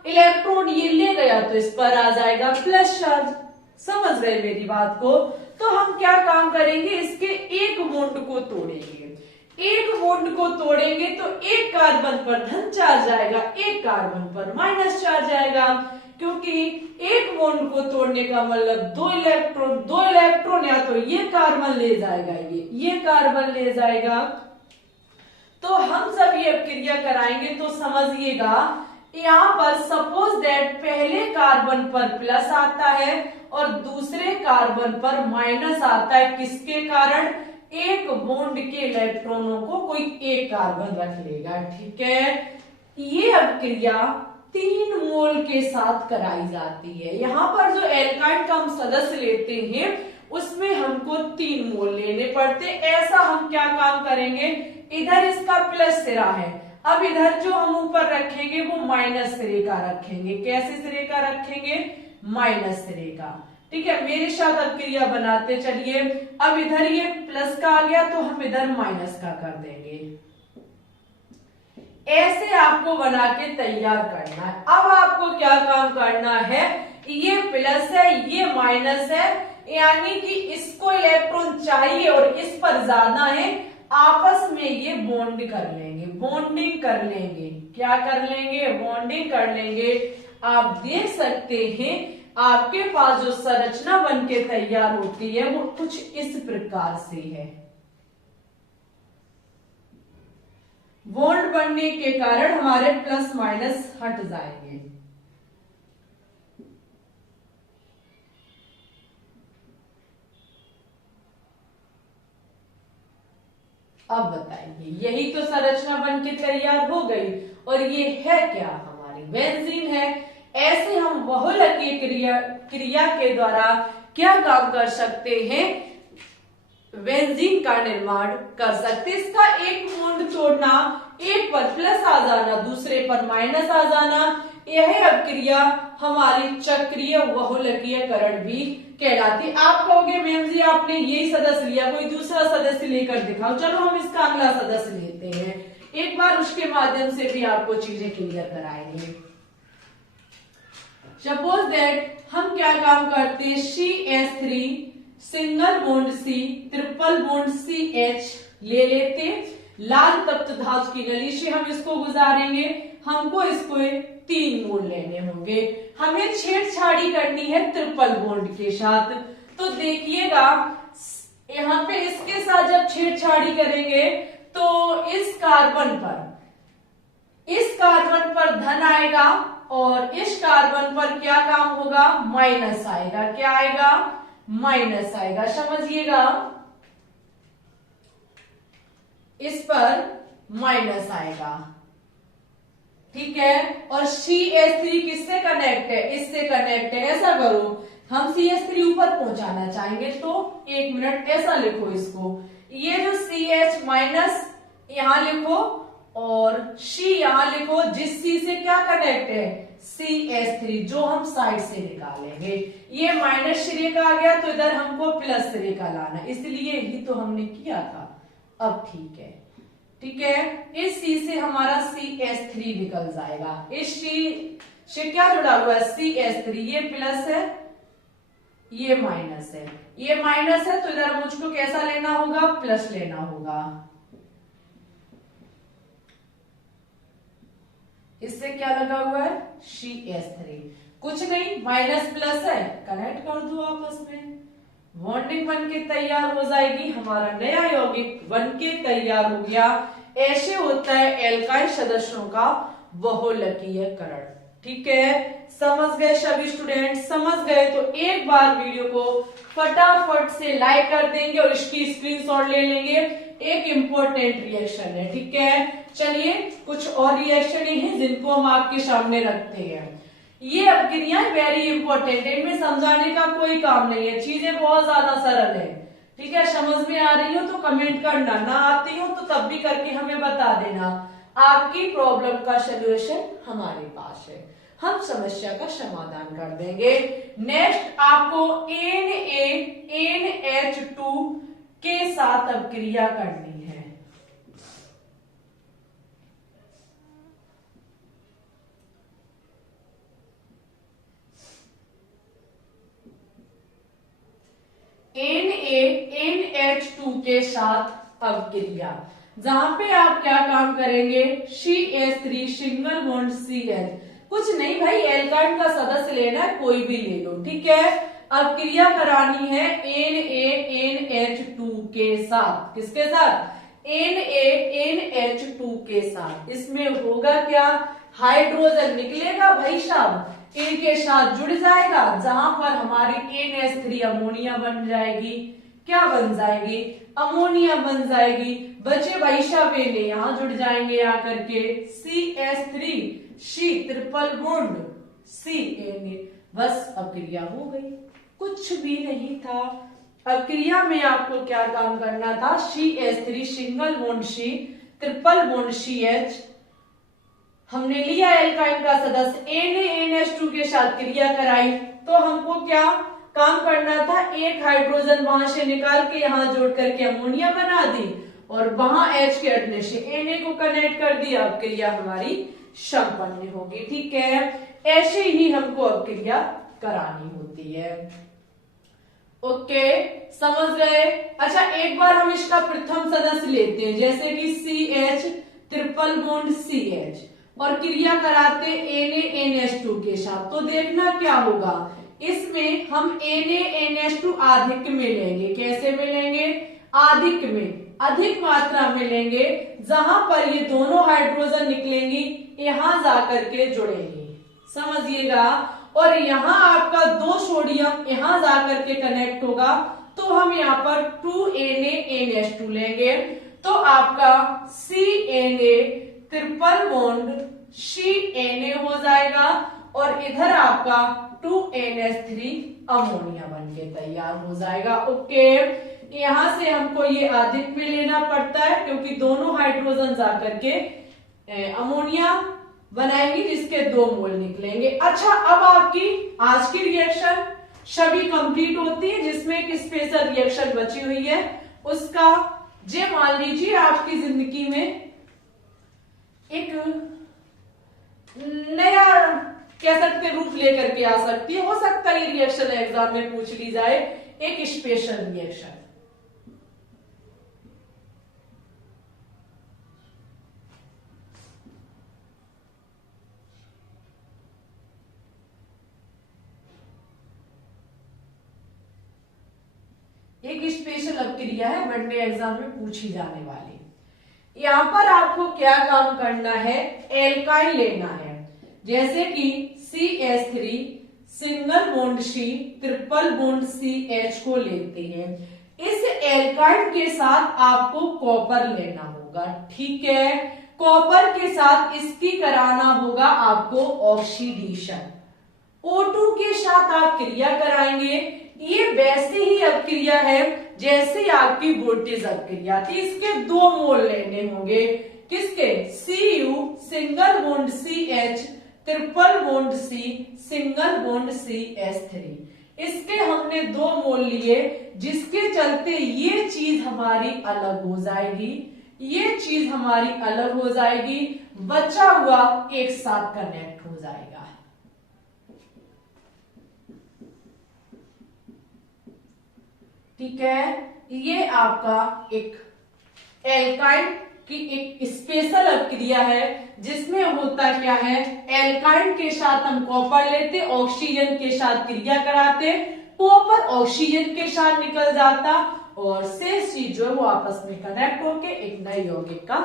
इलेक्ट्रॉन ये ले गया तो इस पर आ जाएगा प्लस चार्ज। समझ रहे मेरी बात को। तो हम क्या काम करेंगे, इसके एक बॉन्ड को तोड़ेंगे। एक बॉन्ड को तोड़ेंगे तो एक कार्बन पर धन चार्ज आएगा, एक कार्बन पर माइनस चार्ज आएगा, क्योंकि एक बॉन्ड को तोड़ने का मतलब दो इलेक्ट्रॉन या तो ये कार्बन ले जाएगा, ये कार्बन ले जाएगा। तो हम सब ये क्रिया कराएंगे तो समझिएगा, यहाँ पर सपोज दैट पहले कार्बन पर प्लस आता है और दूसरे कार्बन पर माइनस आता है। किसके कारण, एक बॉन्ड के इलेक्ट्रॉनों को कोई एक कार्बन रख लेगा, ठीक है। ये अब क्रिया 3 मोल के साथ कराई जाती है। यहाँ पर जो एल्काइल का हम सदस्य लेते हैं उसमें हमको 3 मोल लेने पड़ते। ऐसा हम क्या काम करेंगे, इधर इसका प्लस सिरा है, अब इधर जो हम ऊपर रखेंगे वो माइनस सिरे का रखेंगे। कैसे सिरे का रखेंगे, माइनस सिरे का। ठीक है, मेरे साथ अब क्रिया बनाते चलिए। अब इधर ये प्लस का आ गया तो हम इधर माइनस का कर देंगे। ऐसे आपको बना के तैयार करना है। अब आपको क्या काम करना है, ये प्लस है ये माइनस है, यानी कि इसको इलेक्ट्रॉन चाहिए और इस पर ज्यादा है, आपस में ये बॉन्ड कर लेंगे, बॉन्डिंग कर लेंगे। क्या कर लेंगे, बॉन्डिंग कर लेंगे। आप देख सकते हैं आपके पास जो संरचना बन के तैयार होती है वो कुछ इस प्रकार से है। बॉन्ड बनने के कारण हमारे प्लस माइनस हट जाएंगे। अब बताइए, यही तो संरचना बन के तैयार हो गई और ये है क्या, हमारी बेंजीन है। ऐसे हम बहुलकीय क्रिया के द्वारा क्या काम कर सकते हैं, बेंजीन का निर्माण कर सकते। इसका एक बॉन्ड तोड़ना, एक पर प्लस आ जाना दूसरे पर माइनस आ जाना, यह अब क्रिया हमारी चक्रीय बहुलकीयकरण भी कहलाती। आप कहोगे मैम जी आपने यही सदस्य लिया, कोई दूसरा सदस्य लेकर दिखाओ। चलो हम इसका अगला सदस्य लेते हैं, एक बार उसके माध्यम से भी आपको चीजें क्लियर कराएंगे। सपोज दैट हम क्या काम करते हैं, CH3 single bond C triple bond CH ले लेते, लाल तप्त धातु की नली से हम इसको गुजारेंगे। हमको इसको 3 मोल लेने होंगे, हमें छेड़छाड़ी करनी है ट्रिपल बॉन्ड के साथ। तो देखिएगा यहाँ पे इसके साथ जब छेड़छाड़ी करेंगे तो इस कार्बन पर धन आएगा और इस कार्बन पर क्या काम होगा, माइनस आएगा। क्या आएगा, माइनस आएगा, समझिएगा। इस पर माइनस आएगा, ठीक है। और CH3 किससे कनेक्ट है, इससे कनेक्ट है। ऐसा करो, हम CH3 ऊपर पहुंचाना चाहेंगे तो 1 मिनट ऐसा लिखो इसको, ये जो CH माइनस यहां लिखो और C यहां लिखो, जिस C से क्या कनेक्ट है, CH3, जो हम साइड से निकालेंगे। ये माइनस श्रेय का आ गया तो इधर हमको प्लस श्रेय का लाना, इसलिए ही तो हमने किया था। अब ठीक है, ठीक है। इस C से हमारा CH3 निकल जाएगा। इस C से क्या जुड़ा हुआ है, CH3, ये प्लस है ये माइनस है, ये माइनस है तो इधर मुझको कैसा लेना होगा, प्लस लेना होगा। इससे क्या लगा हुआ है, CH3, कुछ नहीं माइनस प्लस है, कनेक्ट कर दो आपस में, बॉन्डिंग बन के तैयार हो जाएगी, हमारा नया यौगिक बन के तैयार हो गया। ऐसे होता है एल्काइल सदस्यों का बहुलकीयकरण। ठीक है, समझ गए सभी स्टूडेंट, समझ गए तो एक बार वीडियो को फटाफट से लाइक कर देंगे और इसकी स्क्रीनशॉट ले लेंगे। एक इंपॉर्टेंट रिएक्शन है, ठीक है। चलिए कुछ और रिएक्शन हैं जिनको हम आपके सामने रखते हैं। ये अपक्रियाएं वेरी इंपॉर्टेंट है, इनमें समझाने का कोई काम नहीं है, चीजें बहुत ज्यादा सरल है। ठीक है, समझ में आ रही हो तो कमेंट करना, ना आती हो तो तब भी करके हमें बता देना। आपकी प्रॉब्लम का सोल्यूशन हमारे पास है, हम समस्या का समाधान कर देंगे। नेक्स्ट आपको NaNH2 के साथ अपक्रिया करनी है। NaNH2 के साथ अपक्रिया, जहां पे आप क्या काम करेंगे, CH3 सिंगल बॉन्ड Cl, कुछ नहीं भाई एल्काइल का सदस्य लेना है, कोई भी ले लो। ठीक है, अब क्रिया करानी है NaNH2 के साथ, किसके साथ, NaNH2 के साथ। इसमें होगा क्या, हाइड्रोजन निकलेगा भाई साहब, इनके साथ जुड़ जाएगा, जहां पर हमारी NH3 अमोनिया बन जाएगी। क्या बन जाएगी, अमोनिया बन जाएगी। बचे भाई साहब ये यहां जुड़ जाएंगे आकर के, CH3 C triple bond CNA, बस अपक्रिया हो गई, कुछ भी नहीं था। अपक्रिया में आपको क्या काम करना था, CH3 single bond C triple bond CH, हमने लिया एल्काइल का सदस्य NaNH2 के साथ क्रिया कराई, तो हमको क्या काम करना था, एक हाइड्रोजन वहां से निकाल के यहाँ जोड़ करके अमोनिया बना दी और वहां H के हटने से Na को कनेक्ट कर दिया। अब क्रिया हमारी संपन्न होगी। ठीक है, ऐसे ही हमको अब क्रिया करानी होती है। ओके, समझ गए। अच्छा, एक बार हम इसका प्रथम सदस्य लेते हैं, जैसे कि CH ट्रिपल बॉन्ड CH और क्रिया कराते NaNH2 के साथ, तो देखना क्या होगा, इसमें हम NaNH2 अधिक में लेंगे। कैसे मिलेंगे? अधिक में, अधिक मात्रा में लेंगे। जहां पर ये दोनों हाइड्रोजन निकलेंगी यहां जाकर के जुड़ेंगी, समझिएगा। और यहाँ आपका 2 सोडियम यहां जाकर के कनेक्ट होगा, तो हम यहाँ पर 2NaNH2 लेंगे, तो आपका CNA ट्रिपल बॉन्ड CNA हो जाएगा और इधर आपका 2NH3 अमोनिया बनके तैयार हो जाएगा। ओके, यहां से हमको ये अधिक में लेना पड़ता है क्योंकि दोनों हाइड्रोजन जाकर के अमोनिया बनाएंगे जिसके 2 मोल निकलेंगे। अच्छा, अब आपकी आज की रिएक्शन सभी कंप्लीट होती है, जिसमें एक स्पेशल रिएक्शन बची हुई है, उसका जे मान लीजिए आपकी जिंदगी में एक नया कह सकते रूप लेकर के आ सकती है। हो सकता है ये रिएक्शन एग्जाम में पूछ ली जाए, एक स्पेशल रिएक्शन। एक स्पेशल अभिक्रिया है, वनडे एग्जाम में पूछी जाने वाली। यहां पर आपको क्या काम करना है, एल्काइल लेना है, जैसे कि CH3 single bond C triple bond CH को लेते हैं। इस एल्काइल के साथ आपको कॉपर लेना होगा। ठीक है, कॉपर के साथ इसकी कराना होगा आपको ऑक्सीडेशन। O2 के साथ आप क्रिया कराएंगे। ये वैसे ही अपक्रिया है जैसे आपकी वोल्टेज अपक्रिया थी। इसके 2 मोल लेने होंगे। किसके? Cu single bond CH triple bond C single bond CH3। इसके हमने 2 मोल लिए, जिसके चलते ये चीज हमारी अलग हो जाएगी, ये चीज हमारी अलग हो जाएगी, बचा हुआ एक साथ कनेक्ट हो जाएगा। ठीक है, ये आपका एक एल्काइल की एक स्पेशल अभिक्रिया है, जिसमें होता क्या है, एल्काइल के साथ हम कॉपर लेते, ऑक्सीजन के साथ क्रिया कराते, कॉपर ऑक्सीजन के साथ निकल जाता और शेष चीज जो है वो आपस में कनेक्ट होके एक नए यौगिक का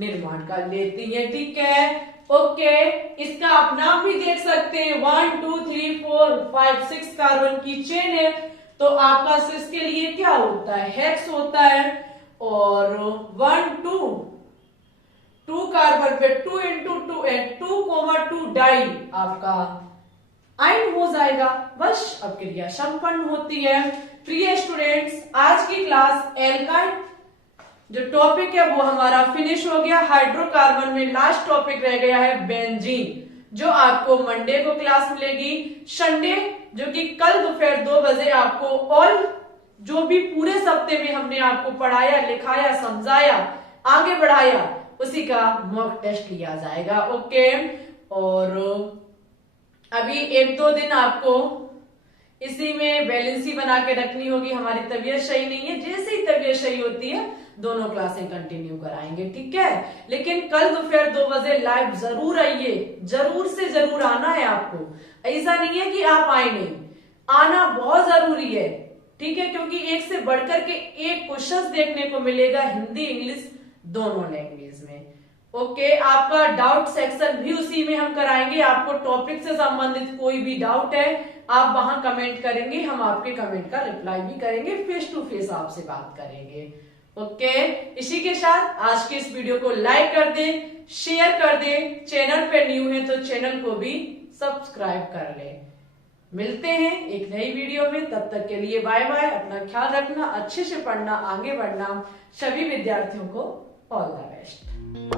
निर्माण कर लेती है। ठीक है, ओके, इसका आप नाम भी देख सकते हैं, 1 2 3 4 5 6 कार्बन की चेन है, तो आपका सिस के लिए क्या होता है, हेक्स होता है। और 1 2 कार्बन पे 2 इंटू 2 2 डाई आपका आयन हो जाएगा। बस अब क्रिया संपन्न होती है। प्रिय स्टूडेंट्स, आज की क्लास एल्काइल जो टॉपिक है वो हमारा फिनिश हो गया। हाइड्रोकार्बन में लास्ट टॉपिक रह गया है बेंजीन, जो आपको मंडे को क्लास मिलेगी। संडे जो कि कल दोपहर 2 बजे आपको ऑल जो भी पूरे हफ्ते में हमने आपको पढ़ाया, लिखाया, समझाया, आगे बढ़ाया, उसी का मॉक टेस्ट लिया जाएगा। ओके, और अभी 1-2 दिन आपको इसी में बैलेंसी बना के रखनी होगी। हमारी तबीयत सही नहीं है, जैसे ही तबीयत सही होती है दोनों क्लासें कंटिन्यू कराएंगे। ठीक है, लेकिन कल दोपहर 2 बजे लाइव जरूर आइए, जरूर से जरूर आना है आपको। ऐसा नहीं है कि आप आए नहीं, आना बहुत जरूरी है। ठीक है, क्योंकि एक से बढ़कर के एक क्वेश्चन देखने को मिलेगा, हिंदी इंग्लिश दोनों लैंग्वेज में। ओके, आपका डाउट सेक्शन भी उसी में हम कराएंगे। आपको टॉपिक से संबंधित कोई भी डाउट है आप वहां कमेंट करेंगे, हम आपके कमेंट का रिप्लाई भी करेंगे, फेस टू फेस आपसे बात करेंगे। ओके, इसी के साथ आज के इस वीडियो को लाइक कर दें, शेयर कर दें, चैनल पे न्यू है तो चैनल को भी सब्सक्राइब कर लें। मिलते हैं एक नई वीडियो में, तब तक के लिए बाय बाय। अपना ख्याल रखना, अच्छे से पढ़ना, आगे बढ़ना। सभी विद्यार्थियों को ऑल द बेस्ट।